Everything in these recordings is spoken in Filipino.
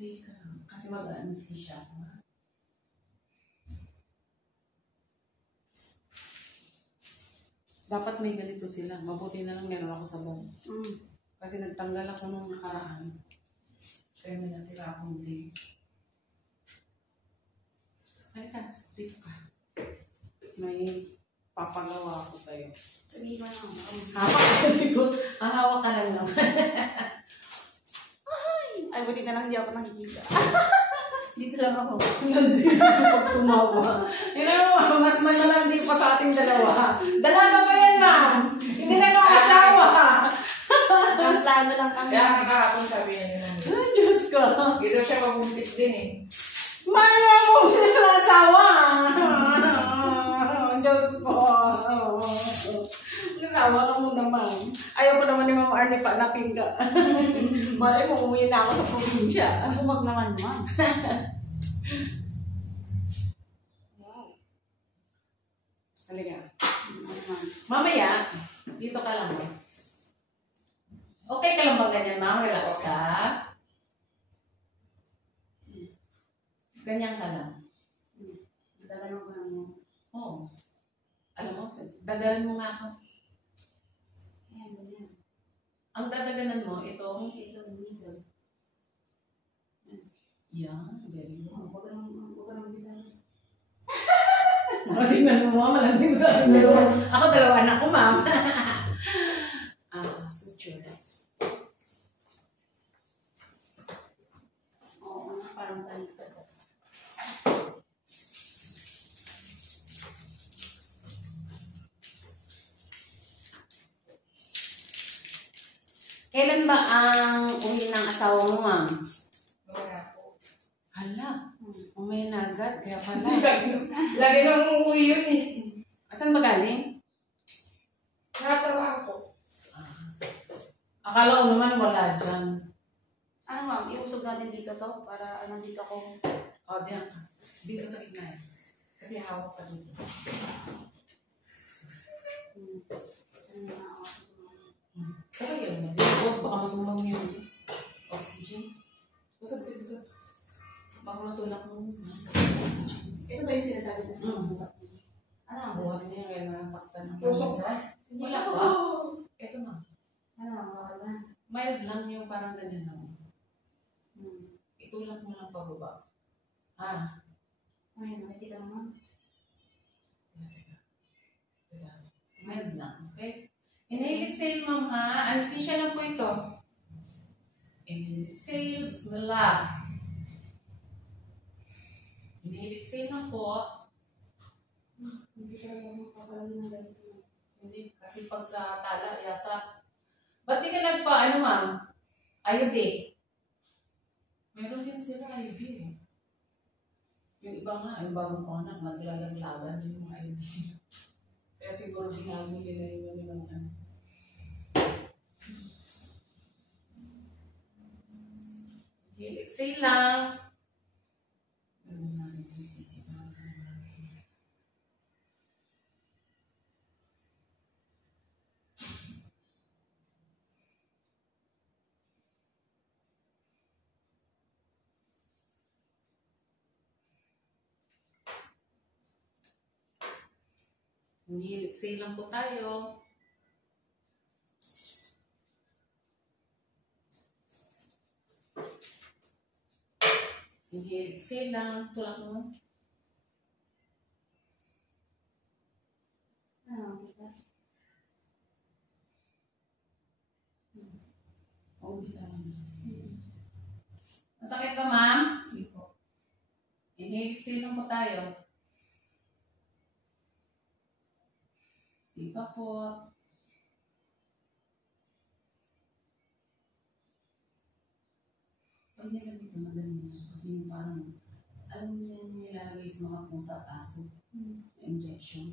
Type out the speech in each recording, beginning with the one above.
Stay ka. Kasi mag-anesthesia ako. Dapat may ganito sila. Mabuti na lang meron ako sa buong. Kasi nagtanggal ako nung nakaraan. Kaya may natira akong blade. Halika, dito ka. May papagawa ako sa'yo. Sabihin mo lang. Hawak ka lang naman. Ay, buti na lang hindi ako nakikita. Dito lang ako. Nandito pag tumawa. Mo, mas malandi pa sa ating dalawa. Dalaga pa yan, ma'am. Hindi na nga asawa. Ang plano lang kami. Kaya kakakapon sabi niya yun. Ay, Diyos ko. Dito siya mabuntis din eh. Maya mo, hindi na asawa. Diyos ko. Asawa ka mo naman. Ayaw ko naman ni Ma'am Arnie pa napingga. Malay mo, umuwi na ako sa probinsya. Ang humag naman, ma'am. Halika. Mamaya, dito ka lang. Okay ka lang ba ganyan, ma'am? Relax ka. Ganyan ka lang. Dagalan ko lang yan. Oo. Alam mo, dagalan mo nga ako. Ayan, ganyan. Ang dadaganan mo, itong... Ito, middle. Yan, very good. Huwag ka nang bitawan. Tingnan mo, malanding sa akin dalawa. Ako dalawa anak ko, ma'am. Suture. Oo, parang ganito. Kailan ba ang uwi ng asawa mo, ma'am? Wala po. Hala, umay na agad, kaya pala. Lagi nang uuwi yun eh. Asan ba galing? Nakatawa ako. Akala ko naman wala dyan. Ano, ma'am? Iusog natin dito to para nandito ako. O, diyan ka. Dito sa gitna eh. Kasi hawak ka dito. Saan na ako? Pero yun, huwag baka magmumang yun. Oxygen. Usap ka dito. Baka matulak mo. Ito ba yung sinasabi na sa mga buhat niya? Ano ang buhat? Buwan niya kaya nasaktan. Tusok na. Wala pa. Ito na. Ano ang bawal na? Mild lang yung parang ganyan lang. Hmm. Itulak mo lang pababa. Ayun, nakikita mo, ma'am. Teka. Mild lang, okay? Inhale, exhale, ma'am, ha? Anesthesia lang po ito. Inhale, exhale, bismillah. Inhale, exhale lang po. Hindi ka lang makapalagi ng ganito. Hindi, kasi pag sa tala, yata. Ba't di ka nagpa, ma'am? IUD. Meron din sila IUD eh. Yung iba nga, yung bagong anak, naglalaglagan yung mga IUD. Kaya siguro binago nila yung nilang ano. Inhale, exhale lang. Meron natin 3cc pa. Inhale, exhale lang po tayo. Inhale, exhale lang. Tulak mo. Ano ang kita? Oo, di ka lang. Masakit ba, ma'am? Hindi po. Inhale, exhale lang po tayo. Sipa po. Pag nilamig na madali na. Kasi yung parang, alam niyo yung nilalagay sa mga pusa at aso. Injection.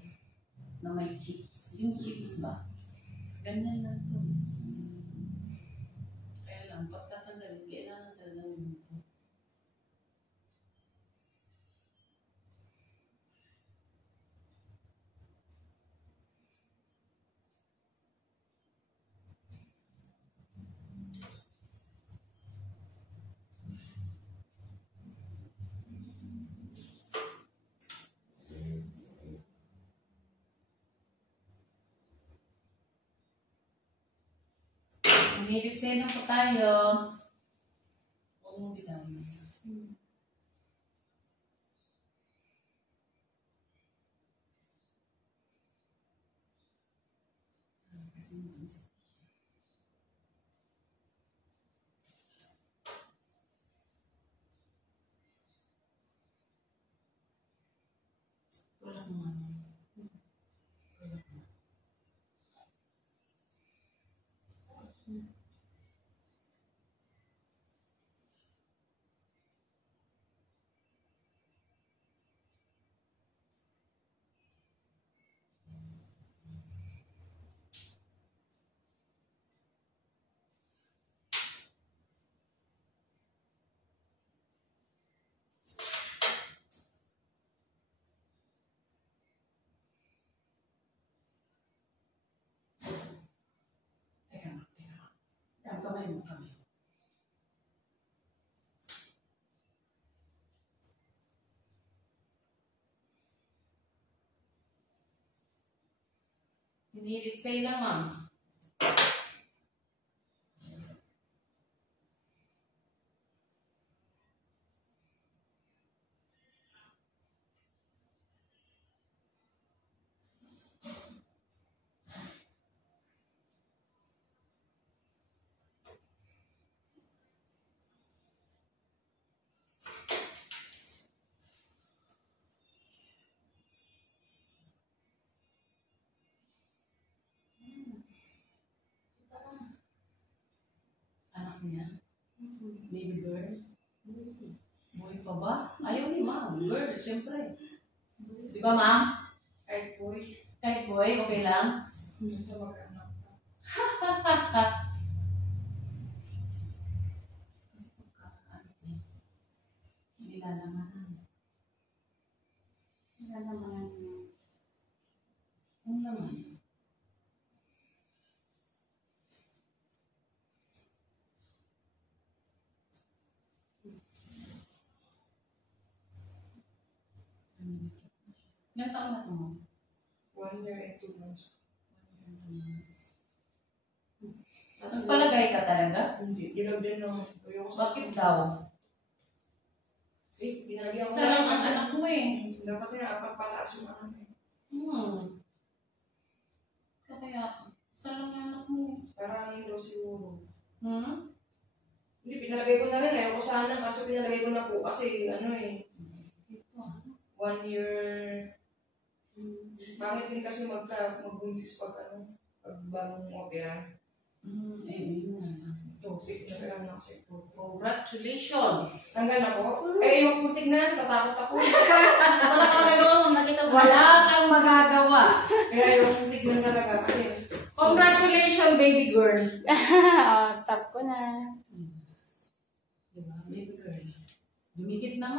Na may chips. Yung chips ba? Ganyan lang to. Kaya lang, pag tatanggalin, kailangan talaga yung ito. Pinilit na po tayo. Huwag mong bitawan. Tulak mo ano. Tulak mo. Teka. Ang kamay mo, kamay. Pinilit lang, ma'am. Anak niya? Baby girl? Boy pa ba? Ayaw ni ma'am. Girl, syempre. Di ba, ma'am? Ay, boy. Kahit boy, okay lang? Gusto mag-anak. Kasi pagka, nilalamanan. Nalamanan. Ang laman. Ilan taon na ito mo? 1 year and 2 months. Nagpalagay ka talaga? Hindi. Gilog din naman. Bakit daw? Ginagyan ko Isa lang ang anak mo eh. Dapat nga, apat pataas yung ano eh. Kaya, isa lang ang anak mo eh. Parang daw siguro. Hmm? Hindi, pinalagay ko na rin. Ayaw ko sana. Kaso pinalagay ko na po kasi ano eh. Ito. 1 year. Bakit din kasi magbuntis pag ano, pag bagong opera. Yun nga lang. Ito, pinagalaman ako sa ito. Congratulations! Tanggal ako? Eh, yung putik na, tatakot ako. Wala kang magagawa mo, nakita mo. Wala kang magagawa. Kaya yung putik na talaga kasi. Congratulations, baby girl! Stop ko na. Diba, baby girl? Dumikit na